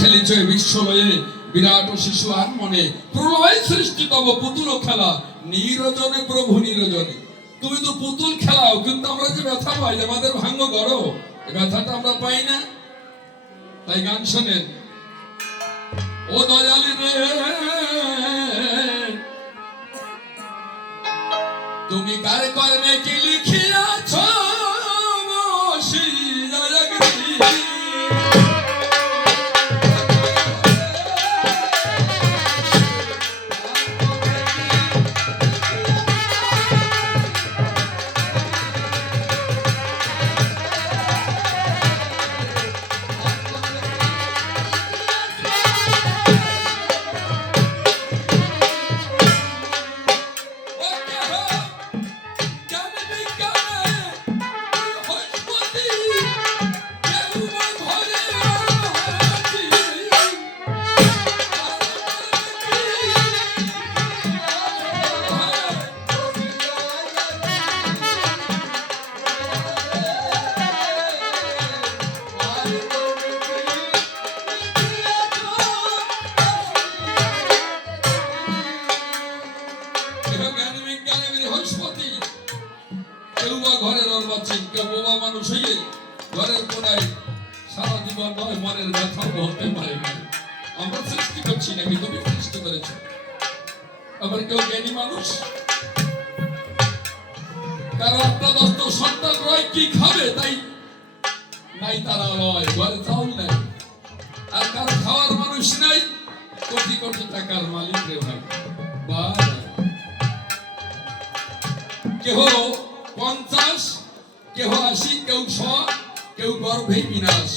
খেলিছে বিশ্বলয়ে বিরাট শিশু আর মনে প্রলয় সৃষ্টিতম পুতুল খেলা নিরজনে প্রভু নিরজনে। তুমি তো পুতুল খেলাও, কিন্তু আমরা যে ব্যথা পাই আমাদের ভাঙ্গ গড়ো, ব্যথাটা আমরা পাই না। তাই গান শোনেন, ও দয়ালি রে তুমি কার কর্মে কি লিখিয়াছ ঘরের কোনায় সারা জীবন নয় মনের ব্যথা বলতে পারে না। আমরা সৃষ্টি করছি নাকি তুমি সৃষ্টি করেছ? আবার কেউ জ্ঞানী মানুষ কারো একটা দস্ত সন্তান রয় কি খাবে তাই নাই, তারা রয় ঘরে চাউল নাই, আর কারো খাওয়ার মানুষ নাই, কোটি কোটি টাকার মালিক রে ভাই। বা কেহ 50, কেহ 80, কেউ 100, কেউ গর্ভেই বিনাশ।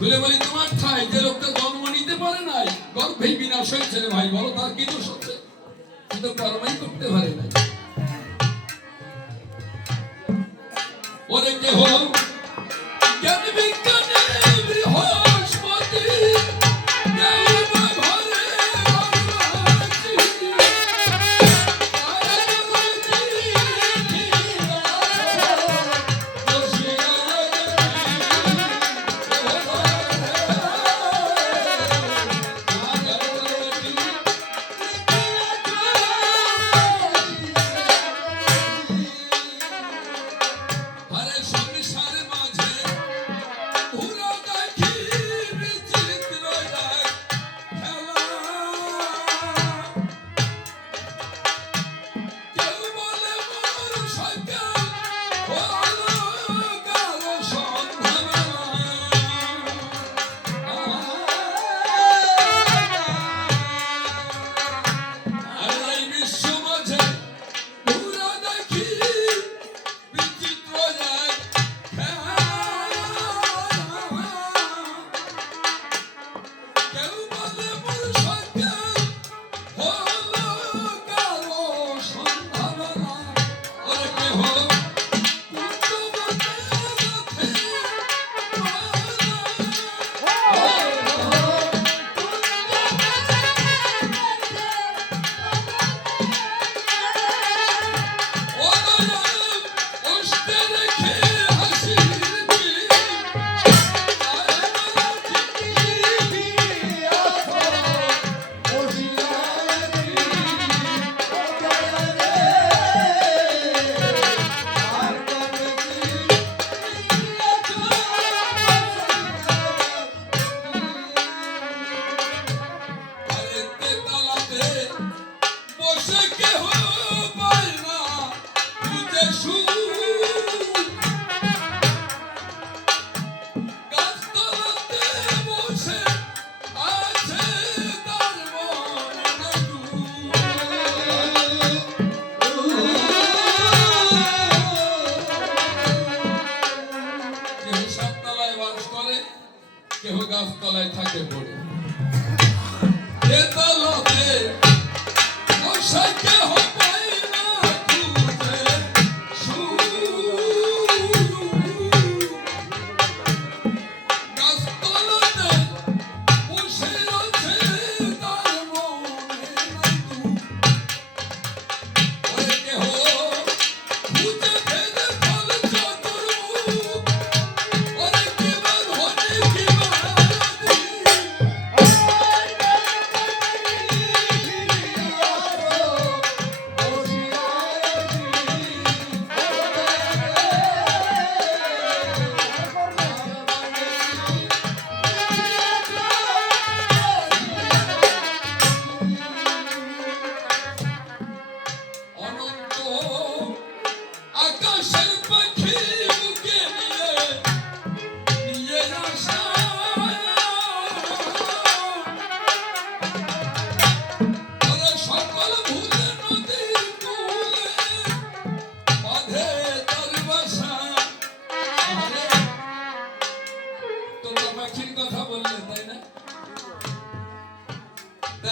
বলে বলি তোমার ঠাই যে লোকটা জন্ম নিতে পারে নাই, গর্ভেই বিনাশ হয়েছে রে ভাই, বলো তার কি দোষ আছে? কিন্তু কর্মই করতে পারে নাই। ওরে কেহ জ্ঞান বিজ্ঞানে বৃহস্পতি কেহ গাছ তলায় থাকে পড়ে।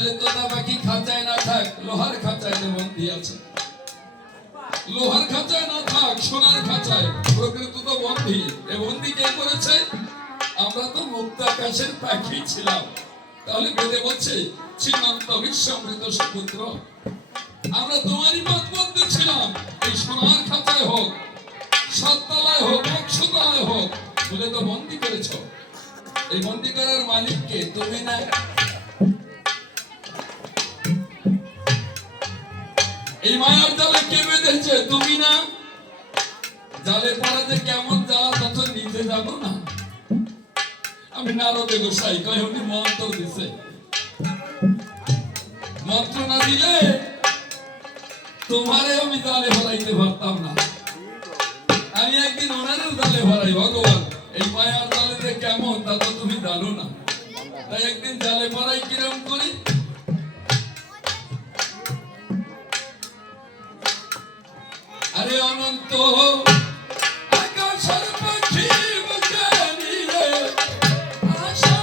তাহলে তোতা পাখি খাঁচায় না থাক, লোহার খাঁচায় বন্দি আছে। লোহার খাঁচায় না থাক, সোনার খাঁচায়। প্রকৃত তো বন্দি। এ বন্দি কে করেছে? আমরা তো মুক্ত আকাশের পাখি ছিলাম। তাহলে বেদে বলছে ছিন্নন্ত বিশ্বামৃত সুপুত্র, আমরা তোমারই পথবদ্ধ ছিলাম। এই সোনার খাঁচায় হোক, 7 তলায় হোক, 100 তলায় হোক, বলে তো বন্দি করেছ। এই বন্দি করার মালিক কে? তুমি না। এই মায়ার জালে কে বেঁধেছে? তুমি না। জালে পড়া যে কেমন জ্বালা তত নিতে যাবো না। আমি নারদে গোসাই কয় উনি মন্ত্র দিছে, মন্ত্র না দিলে তোমারে আমি জালে ভরাইতে পারতাম না। আমি একদিন ওনারেও জালে ভরাই। ভগবান এই মায়ার জালে যে কেমন তা তো তুমি জানো না। তাই একদিন জালে ভরাই কিরম করি। আরে অনন্ত আকাশের পাখি বুকে নিয়ে আশা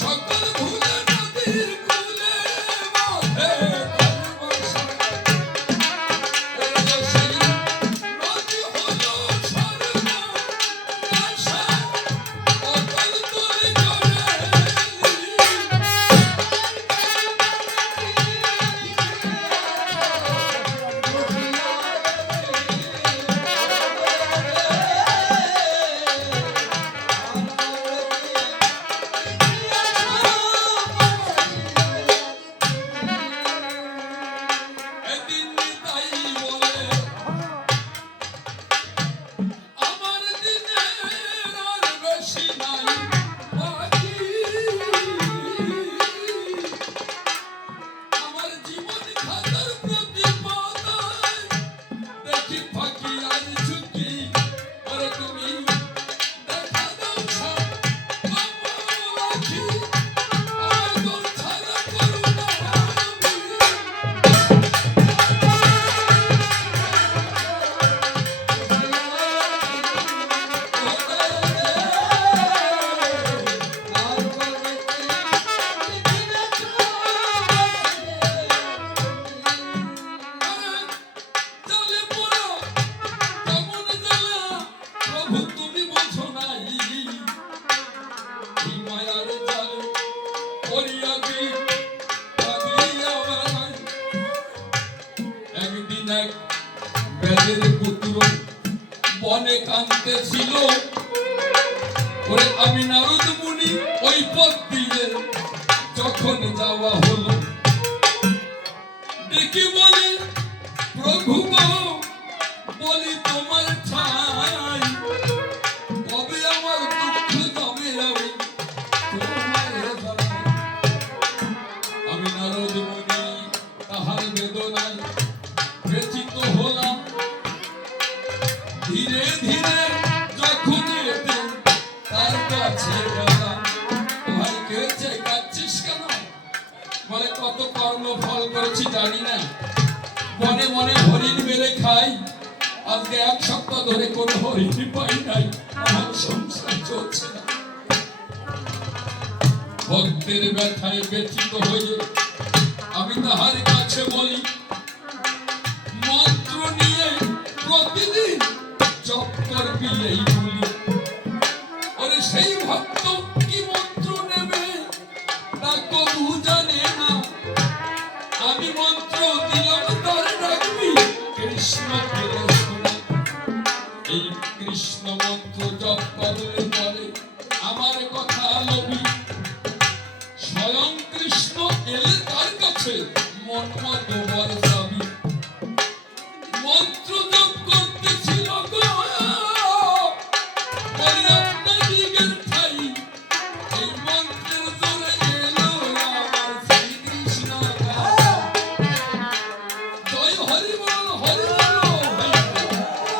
সকল ভুলে নদীর কূলে মাঝে ভালোবাসা। ওরে সেই নদী হলো সর্বনাশা, অকল তুই জলে একদিন তাই বলে আমার দিনের আর বেশি নাই বাকি। আমার জীবন খাতার প্রতি পাতায় দেখি ফাঁকি আর ঝুঁকি। ওরে তুমি দেখা দাও সব আমার আখি, আমার তোর ছাড়া করুণা আমি। জালে পোড়া কেমন জ্বালা, প্রভু তুমি বোঝো নাই। এই মায়ার জালে পড়িয়া কি ভাবিয়া বেড়াই। একদিন এক বেদের পুত্র বনে কাঁদতেছিল। ওরে আমি নারদ মুনি ওই পথ দিয়ে যখন যাওয়া হলো, দেখি বলি প্রভু গো, বলি তোমার ঠাই কবে আমার দুঃখ যাবে আমি তোমার জানাই। আমি নারদ মুনি তাহার বেদনায় ব্যথিত হলাম। ধীরে ধীরে যখন এতে তার কাছে গেলাম, ভাই কেছে কাচ্ছিস কেন? বলে কত কর্ম ফল করেছি জানি না, মনে মনে হরিণ মেরে খাই। আজকে 1 সপ্তাহ ধরে কোনো হরিণ পাই নাই, আমার সংসার চলছে না। ভক্তের ব্যথায় ব্যথিত হয়ে আমি তাহার কাছে বলি, মন্ত্র নিয়ে প্রতিদিন জপ করবি এই বলি। ওরে সেই ভক্ত কি মন্ত্র নেবে তা কবু জানে না। আমি মন্ত্র দিলাম তার ডাকবি কৃষ্ণ বলে শোনা। এই কৃষ্ণ মন্ত্র জপ করলে পরে আমার কথা লবি। স্বয়ং কৃষ্ণ এলে তার কাছে মন মতো বল যাবি। মন্ত্র জপ করতেছিল গো, বলি আপনার দিকের ঠাই। এই মন্ত্রের জোরে এলো আমার শ্রী কৃষ্ণ দাদা। জয় হরি বল হরি বল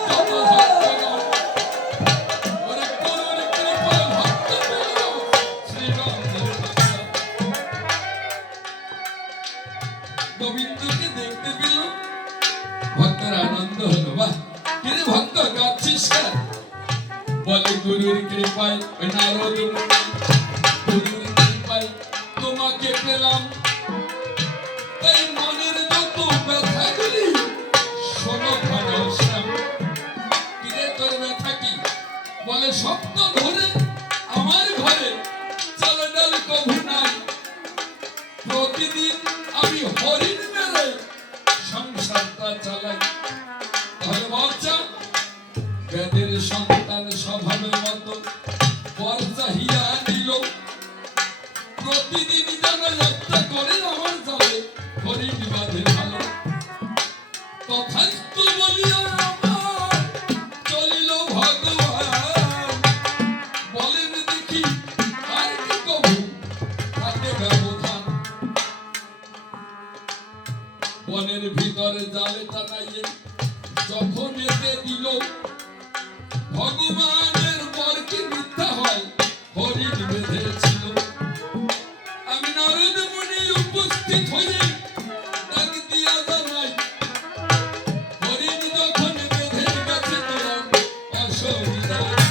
যত ভক্তগণ। ওরে করুণ কৃপায় ভক্ত পেল শ্রীরামের কথা। গোবিন্দকে দেখতে পেল, ভক্তের আনন্দ হলো। বাহ, কিরে ভক্ত গাচ্ছিস কেন? বলে গুরুর কৃপায় ওই নারদ মুনি গুরুর কৃপায় তোমাকে পেলাম, তাই মনের যত ব্যথাগুলি শোনো ঘনশ্যাম। কিরে তোর ব্যথা কি? বলে স্বপ্ন ধরে আমার ঘরে চাল ডাল কভু নাই, প্রতিদিন আমি হরিণ মেরে সংসারটা চালাই। তাহলে বাচ্চা বেদের সন্তান স্বভাবের মতো বর চাহিয়া নিল, প্রতিদিন যেন একটা করে আমার জালে হরিণ বাঁধে ভালো। তথাস্তু বলিয়া আমার চলিল ভগবান, বলেন দেখি আর কি কবু থাকে ব্যবধান। বনের ভিতরে জালে টানাইয়ে যখন এতে দিল, ভগবানের বর কি মিথ্যা হয় হরিণ বেঁধেছিল। আমি নারদ মুনি উপস্থিত হয়ে ডাক দিয়া জানাই, হরিণ যখন বেঁধে গেছে তোর অসুবিধা নাই।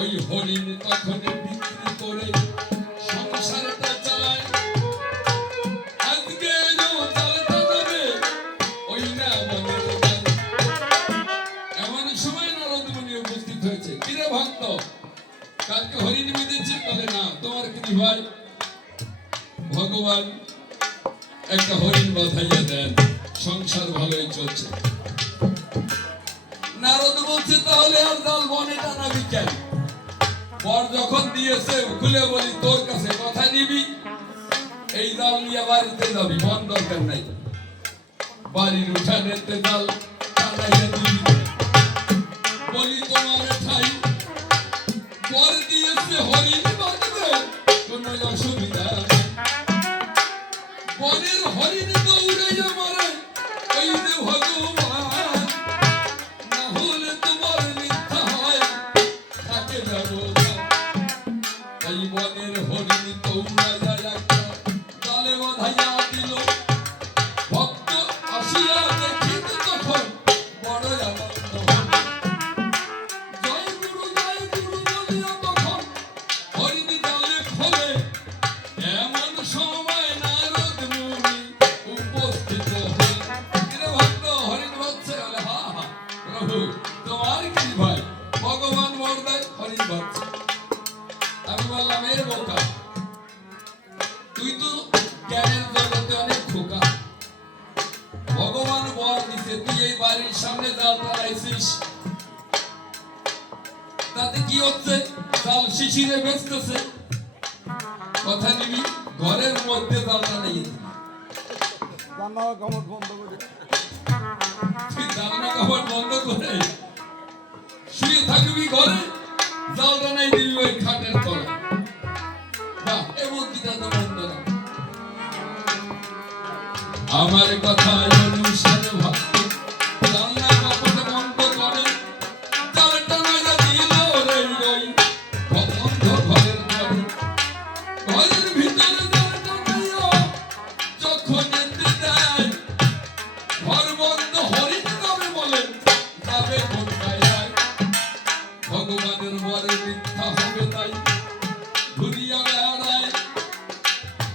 ওই হরিণ তখন বিক্রি করে সংসারটা চালায়। আজকে জালটা যাবে ওই না বনের জাল। এমন সময় নারদ মুনি উপস্থিত হয়েছে। কিরে ভক্ত, কালকে হরিণ বেঁধেছে? বলে না, তোমার কি ভাই ভগবান একটা হরিণ বাঁধাইয়া দেন, সংসার ভালোই চলছে। নারদ বলছে তাহলে আর জাল বনে টানাবি কেন? বর যখন দিয়েছে খুলে বলি তোর কাছে কথা নিবি, এই জাল নিয়ে বাড়িতে যাবি, বন দরকার নাই। বাড়ির উঠানেতে জাল টানাইয়া দিবি, বলি তোমার ঠাই বর দিয়েছে হরিণ বাঁধবে, কোনো অসুবিধা নেই। বনের হরিণ দৌড়াইয়া মারে ওই যে ভগবান, না হলে তোমার মিথ্যা হয় থাকে ব্যবধান। তাই বনের হরিণ দৌড়াইয়া একটা জালে বাঁধাইয়া দিল, ভক্ত আসিয়া দেখিত তখন বড় আনন্দ হল। জয় গুরু বলিয়া তখন হরিণ জালে খোলে, এমন সময় নারদ মুনি উপস্থিত হলেন। কিরে ভক্ত, হরিণ বাঁধছে? বলে হা হা প্রভু, তোমার কি ভাই? ভগবান বর দেয়, হরিণ বাঁধছে। আমি বললাম এর বোকা, তুই তো জ্ঞানের জগতে অনেক খোকা। ভগবান বর দিছে, তুই এই বাড়ির সামনে জাল টানাইছিস, তাতে কি হচ্ছে? জাল শিশিরে বেচতেছে, কথা নিবি ঘরের মধ্যে জালটা নিয়ে দিবি। জানা কাপড় বন্ধ করে তুই জানলা কাপড় বন্ধ করে শুয়ে থাকবি ঘরে, জালটা নাই দিবি ওই খাটের তলায়। বাহ, এ বুদ্ধিটা তো মন্দ না। আমার কথায় অনুসারে ভক্ত জানলা কাপড় বন্ধ করে জালটা নাইয়া দিল রে ওই বন্ধ ঘরের ঘরে। ঘরের ভিতরে জালটা নাইয়া যখন এতে দেয়, ঘর বন্ধ হরিণ যাবে বলেন, যাবে কোথায় যায়? ভগবানের বরে মিথ্যা হবে তাই ঘুরিয়া বেড়ায়,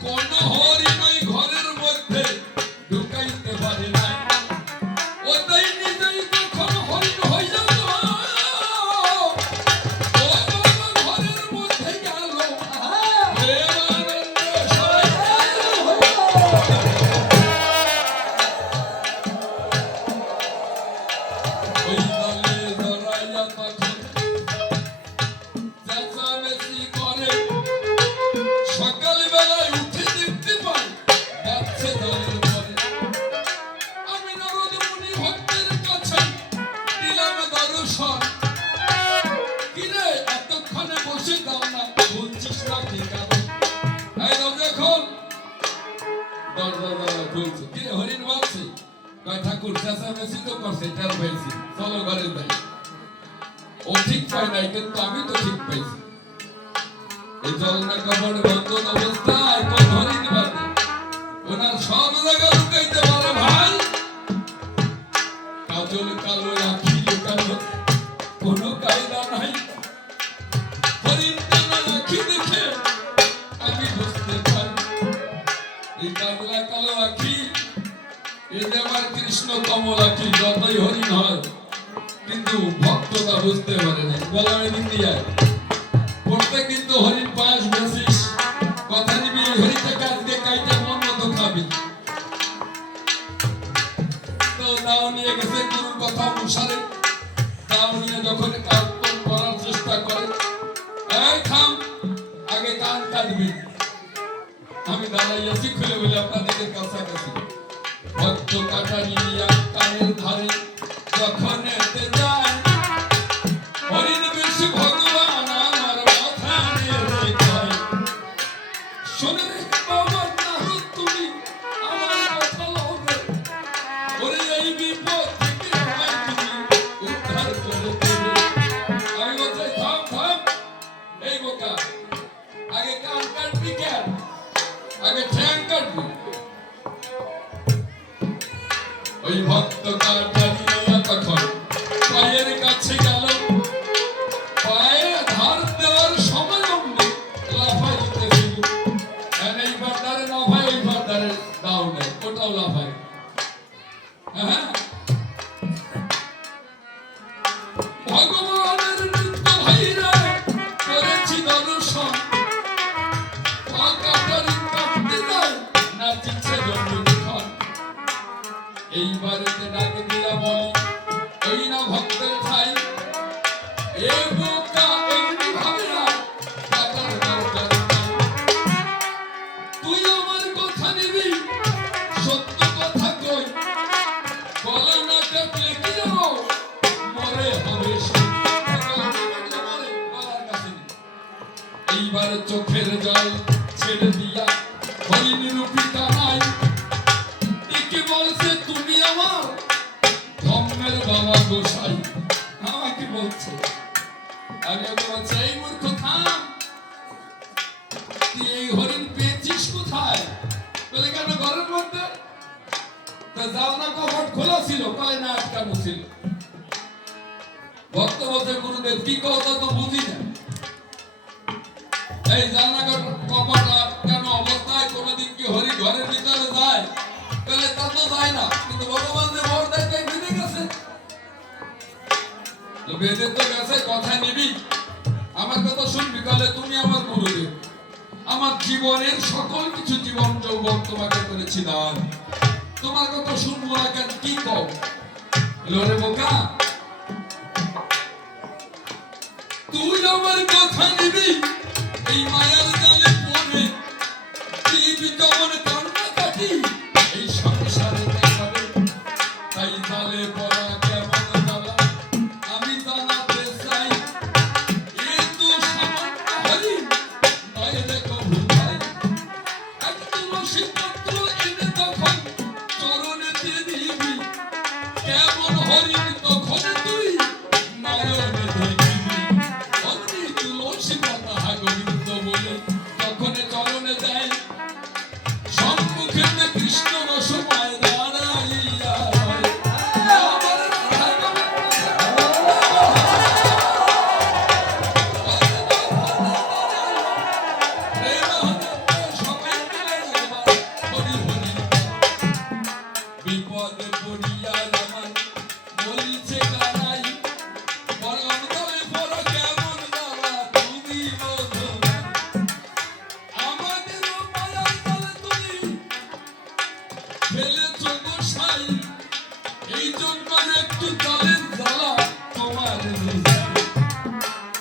কোন হরিণ ওই ঘরের মধ্যে ঢুকাইতে পারে না। ওটাই নিজেই তখন হরিণ হয়ে গেল, ও বাবা ঘরের মধ্যে গেল, প্রেমানন্দ সবাই ওই দলে জড়াইয়া তখন চেঁচামেচি করে। সকালবেলায় উঠে দেখতে পাই যাচ্ছে দলের পরে। আমি নারদ মুনি ভক্তের কাছে দিলাম দর্শন। কিরে এতক্ষণে বসে দাও না, বলছিস না কি কারণ? এই দরজা খোল। দরজা খুলছে। কিরে হরিণ বাঁধছে? কয় ঠাকুর চেঁচামেচি তো করছে, টের পাইছি, চলো ঘরে যাই। ও ঠিক পায় নাই, কিন্তু আমি তো ঠিক পাইছি। এই জলনা কাপড় বন্ধ অবস্থায় কোন হরিণ বাঁধে? ওনার সব জায়গা লুকাইতে পারে ভাই। কাজল কালো আখি লুকানো কোনো কায়দা নাই। হরিণ টানা আখি দেখে কৃষ্ণ কমলাক্ষী যতই হরিণ হয়, কিন্তু ভক্তটা বুঝতে পারে না। বলা ইন্ডিয়ায় পড়তে কিন্তু হরিণ পায়াস বেশিস, কথা নিবি হরিণটা কাটতে কাইটা মন মতো খাবি। তো দাও নিয়ে গেছে গুরুর কথা অনুসারে, দাও নিয়ে যখন কার্পণ করার চেষ্টা করে, এই থাম, আগে কান কাটবি। আমি দাঁড়াইয়াছি খুলে বলে আপনাদেরকে কাছাকাছি। ভক্ত কাটা নিয়া কানের ধারে যখন এতে যায়, হরিণ বেশ ভগবান আমার মাথা নিয়ে রেখায়। শোনে রে বাবা নারদ, তুমি আমার কথা লবে, ওরে এই বিপদ থেকে আমায় তুমি উদ্ধার করে দেবে। আমি বলছি থাম থাম, এই বোকা, আগে কান কাটবি কেন, আগে ঠ্যাং কাটবি। ওই ভক্ত কাটা নিয়ে তখন পায়ের কাছে গেল, পায়ে ধার দেওয়ার সময় অমনি লাফাইতেছিল। এই বাদারে লাফাই, ওই বাদারে দাও নেই, ওটাও লাফাই। হ্যাঁ, ভগবানের নিত্য ভাইরা করেছি দর্শন, কাটারি কাটতে যায় নাচিছে দণ্ডুখন। এইবারে ডাকে দিয়া বলি, ওই না ভক্তের ঠাই, এ বোকা এমনি ভাবে না, কাটার দরকার নাই। তুই আমার কথা নিবি, সত্য কথা কই, গলা না কাটলে কি যাবো, মরে হবে সে। গলা না কাটলে মরে, গলার কাছে নেই। এইবারে চোখের জল ছেড়ে দিয়া হরিণ রূপী কানাই ডেকে বলছে, তুমি আমার ধর্মের বাবা গোসাই। আমাকে বলছে, আগে বলছে, এই মূর্খ থাম, তুই এই হরিণ পেয়েছিস কোথায়? বলে কেন ঘরের মধ্যে? তা জানলা কপাট খোলা ছিল, কয় না আটকানো ছিল। ভক্ত বলছে, গুরুদেব কি কথা তো বুঝি না, এই জানলা কপাট আটকানো অবস্থায় কোনোদিন কি হরি ঘরের ভিতরে যায়? বলে তা তো যায় না, কিন্তু ভগবান যে বর দেয় তাই বেঁধে গেছে। বেঁধে তো গেছে, কথা নিবি, আমার কথা শুনবি, তাহলে তুমি আমার গুরুদেব, আমার জীবনের সকল কিছু জীবন যৌবন তোমাকে করেছি দান, তোমার কথা শুনবো না কেন, কি কও? লোরে বোকা, তুই আমার কথা নিবি, এই মায়ার জালে পড়ে দিবি কেমন কান্না কাটি, এই সংসারে দেখাবে, তাই জালে পড়া কেমন জ্বালা আমি জানাতে চাই। এ তো সামান্য হরিণ নয় রে কভু ভাই, এক তুলসী পত্র এনে তখন চরণেতে দিবি, কেমন হরিণ তখন তুই নয়নে দেখবি। অমনি তুলসী পাতা গোবিন্দ বলে তখন চরণে দেয়, সম্মুখেতে কৃষ্ণ রসময় দাঁড়াইয়া রয়। আমার রাধা গোবিন্দ প্রেম আনন্দে সবাই মিলে এবার হরি হরি। বিপদে পড়িয়া আমার বলিছে কানাই, বলরাম তবে পড়ো কেমন বাবা তুমি বোঝো না। আমাদের মায়ার জালে তুমি ফেলেছো গোসাই, এই জন্য একটু জলের জ্বালা তোমার বুঝাই।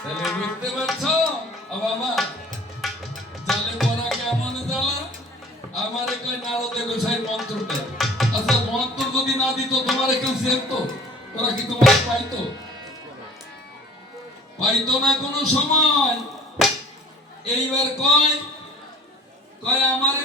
তাহলে বুঝতে পারছো বাবা, জালে পড়া কেমন জ্বালা? আমারে কই নারদে গোসাই মন্ত্র দেয়। আচ্ছা, মন্ত্র যদি না দিত তোমারে কেউ চেনতো? ওরা কি তোমার পাইতো? পাইতো না কোনো সময়। এইবার কয় আমার